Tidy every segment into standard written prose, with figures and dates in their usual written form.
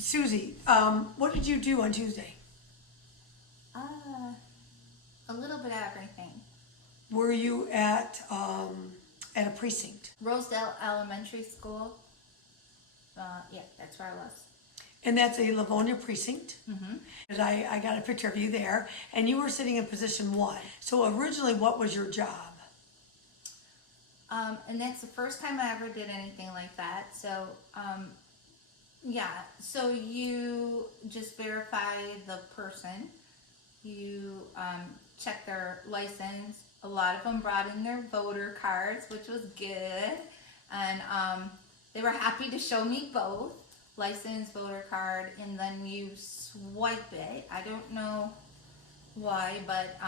Susie, what did you do on Tuesday? A little bit of everything. Were you at a precinct? Rosedale Elementary School. Yeah, that's where I was. And that's a Livonia precinct. Mm-hmm. And I got a picture of you there, and you were sitting in position 1. So originally, what was your job? And that's the first time I ever did anything like that. So, yeah. So you just verify the person. You check their license. A lot of them brought in their voter cards, which was good. And they were happy to show me both. License, voter card, and then you swipe it. I don't know why, but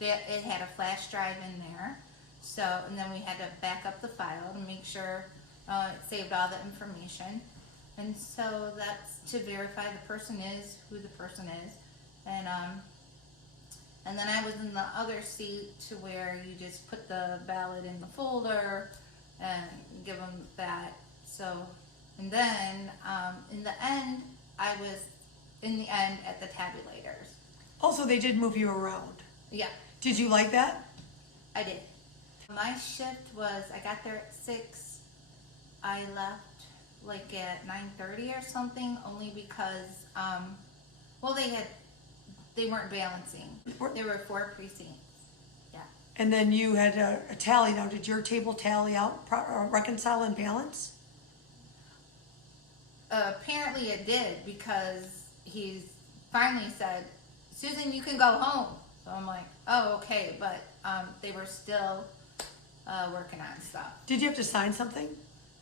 it had a flash drive in there. So, and then we had to back up the file to make sure it saved all the information. And so that's to verify the person is who the person is. And then I was in the other seat to where you just put the ballot in the folder and give them that. So, and then in the end, I was in the end at the tabulators. Also, they did move you around. Yeah, Did you like that? I did. My shift was, I got there at 6. I left like at 9:30 or something, only because, well, they weren't balancing. There were 4 precincts. Yeah. And then you had a tally. Now, did your table tally out, reconcile, and balance? Apparently it did, because he finally said, Susan, you can go home. So I'm like, oh, okay, but they were still working on stuff. Did you have to sign something?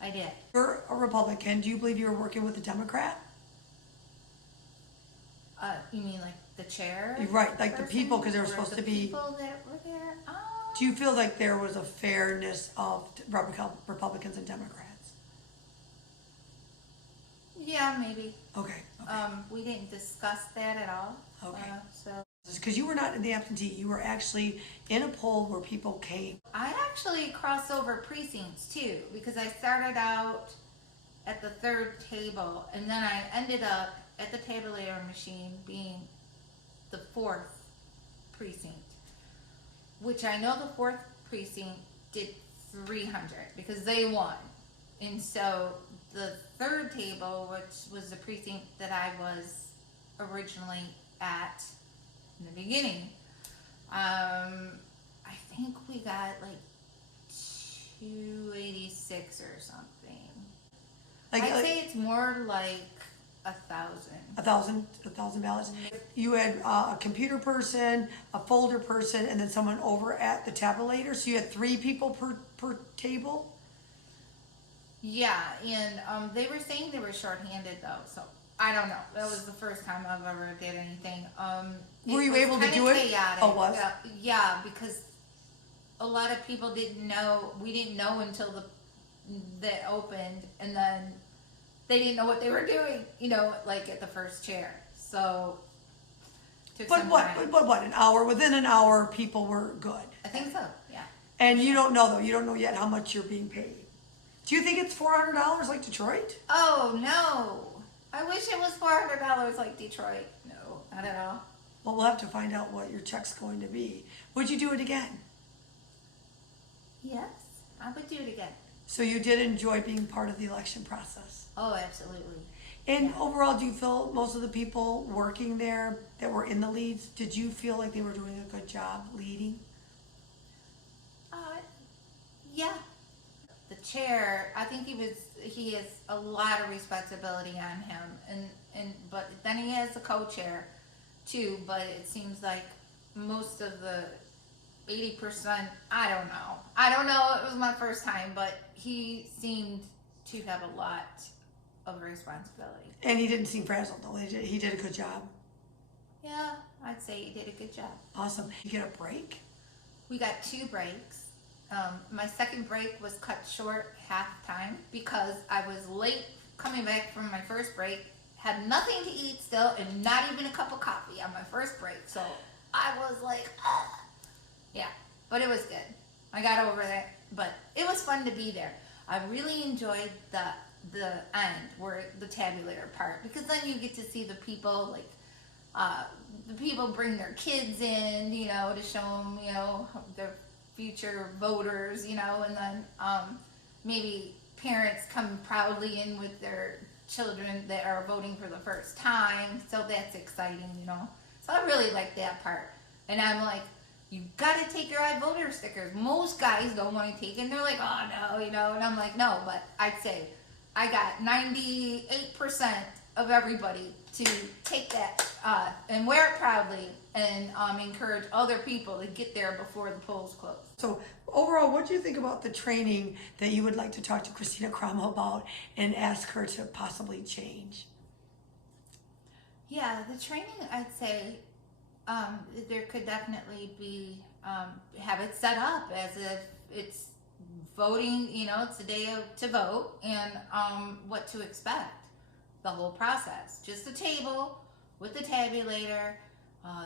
I did. You're a Republican. Do you believe you were working with a Democrat? You mean like the chair? Right, like the person? people, because they were Or supposed the to be. people that were there? Do you feel like there was a fairness of Republicans and Democrats? Yeah, maybe. Okay. We didn't discuss that at all. Okay. So Because you were not in the absentee, you were actually in a poll where people came. I actually crossed over precincts too, because I started out at the 3rd table, and then I ended up at the tabulator machine being the 4th precinct, which I know the 4th precinct did 300 because they won. And so the 3rd table, which was the precinct that I was originally at in the beginning, I think we got like 286 or something. I'd say it's more like 1,000. 1,000 ballots. You had a computer person, a folder person, and then someone over at the tabulator. So you had 3 people per table. Yeah, and they were saying they were shorthanded though, so I don't know. That was the first time I've ever did anything. Were you able to do it? Chaotic. Oh, was? Yeah, because a lot of people didn't know. We didn't know until that opened, and then they didn't know what they were doing. You know, like at the first chair. So. But what? An hour? Within an hour, people were good. I think so. Yeah. And you don't know though. You don't know yet how much you're being paid. Do you think it's $400 like Detroit? Oh no! I wish it was $400 like Detroit. No, not at all. Well, we'll have to find out what your check's going to be. Would you do it again? Yes, I would do it again. So you did enjoy being part of the election process. Oh, absolutely. And Yeah. overall, do you feel most of the people working there that were in the leads, did you feel like they were doing a good job leading? Yeah. The chair, I think he has a lot of responsibility on him, but then he has the co-chair too, but it seems like most of the 80%, I don't know, it was my first time, but he seemed to have a lot of responsibility. And he didn't seem frazzled though, he did a good job. Yeah, I'd say he did a good job. Awesome. You get a break? We got 2 breaks. My second break was cut short halftime because I was late coming back from my first break, had nothing to eat still, and not even a cup of coffee on my first break. So I was like, yeah, but it was good. I got over that, but it was fun to be there. I really enjoyed the the end, where the tabulator part, because then you get to see the people, like the people bring their kids in, you know, to show them, you know, their future voters, you know, and then maybe parents come proudly in with their children that are voting for the first time. So that's exciting, you know. So I really like that part. And I'm like, you gotta take your iVoter stickers. Most guys don't want to take it, and they're like, oh no, you know. And I'm like, no, but I'd say I got 98% of everybody to take that and wear it proudly, and encourage other people to get there before the polls close. So overall, what do you think about the training that you would like to talk to Christina Cromwell about and ask her to possibly change? Yeah, the training, I'd say there could definitely be, have it set up as if it's voting, you know, it's the day to vote, and what to expect, the whole process. Just a table with the tabulator.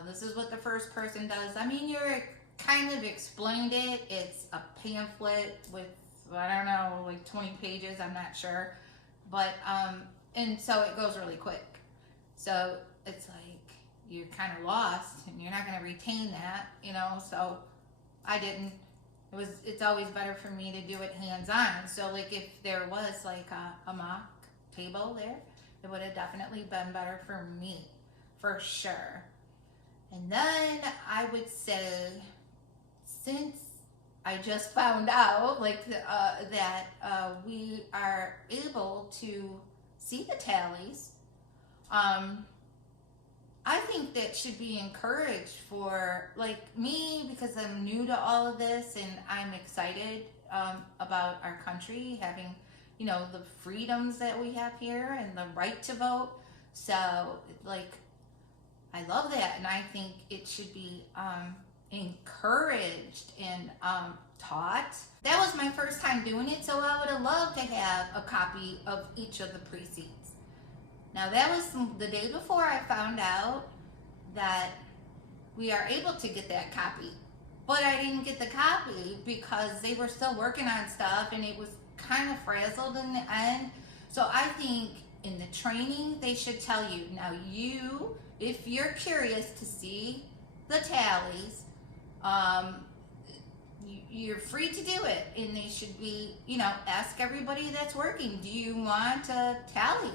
This is what the first person does. I mean, you're kind of explained it. It's a pamphlet with, I don't know, like 20 pages, I'm not sure. But, and so it goes really quick. So it's like, you're kind of lost and you're not going to retain that, you know. So I didn't. It's always better for me to do it hands-on. So like if there was like a mock table there, it would have definitely been better for me, for sure. And then I would say, since I just found out like that we are able to see the tallies, I think that should be encouraged for like me, because I'm new to all of this and I'm excited about our country having, you know, the freedoms that we have here and the right to vote. So like, I love that, and I think it should be encouraged and taught. That was my first time doing it, so I would have loved to have a copy of each of the precincts. Now that was the day before I found out that we are able to get that copy, but I didn't get the copy because they were still working on stuff and it was kind of frazzled in the end. So I think in the training they should tell you, now you, if you're curious to see the tallies, you're free to do it, and they should be, you know, ask everybody that's working, do you want a tally?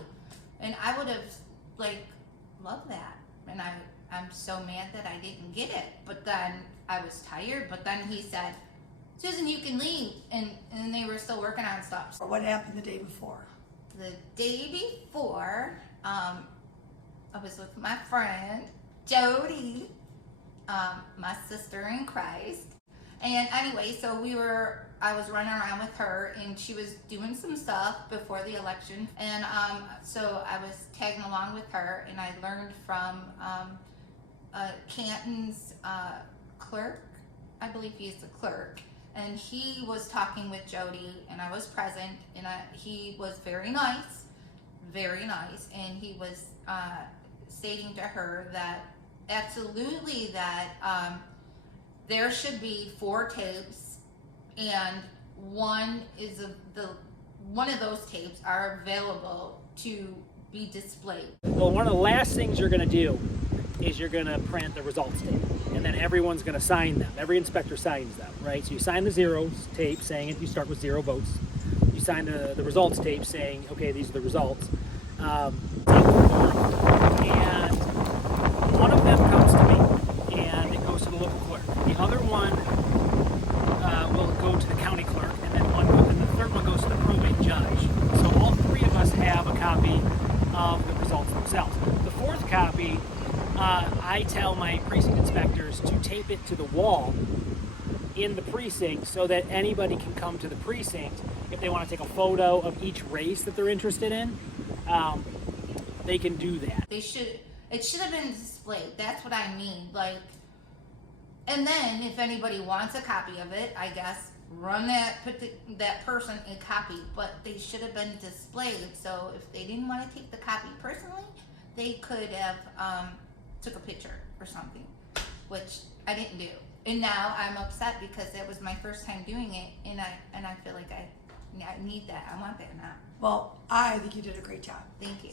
And I would have like loved that, and I'm so mad that I didn't get it. But then I was tired. But then he said, Susan, you can leave, and they were still working on stuff. Or what happened the day before? The day before, I was with my friend Jody, my sister in Christ. And anyway, so I was running around with her, and she was doing some stuff before the election. And so I was tagging along with her, and I learned from Canton's clerk. I believe he's the clerk. And he was talking with Jody, and I was present, and he was very nice, and he was stating to her that absolutely that there should be 4 tapes, and one of those tapes are available to be displayed. Well, one of the last things you're going to do is you're going to print the results tape, and then everyone's going to sign them. Every inspector signs them, right? So you sign the zeros tape saying if you start with 0 votes. You sign the results tape saying, okay, these are the results. And one of them comes to me, and it goes to the local clerk. The other one will go to the county clerk, and then the third one goes to the probate judge. So all 3 of us have a copy of the results themselves. The 4th copy, I tell my precinct inspectors to tape it to the wall in the precinct so that anybody can come to the precinct if they want to take a photo of each race that they're interested in. They can do that. It should have been displayed. That's what I mean. Like, and then if anybody wants a copy of it, I guess put that person a copy. But they should have been displayed. So if they didn't want to take the copy personally, they could have took a picture or something, which I didn't do. And now I'm upset because that was my first time doing it, and I feel like I I need that. I want that now. Well, I think you did a great job. Thank you.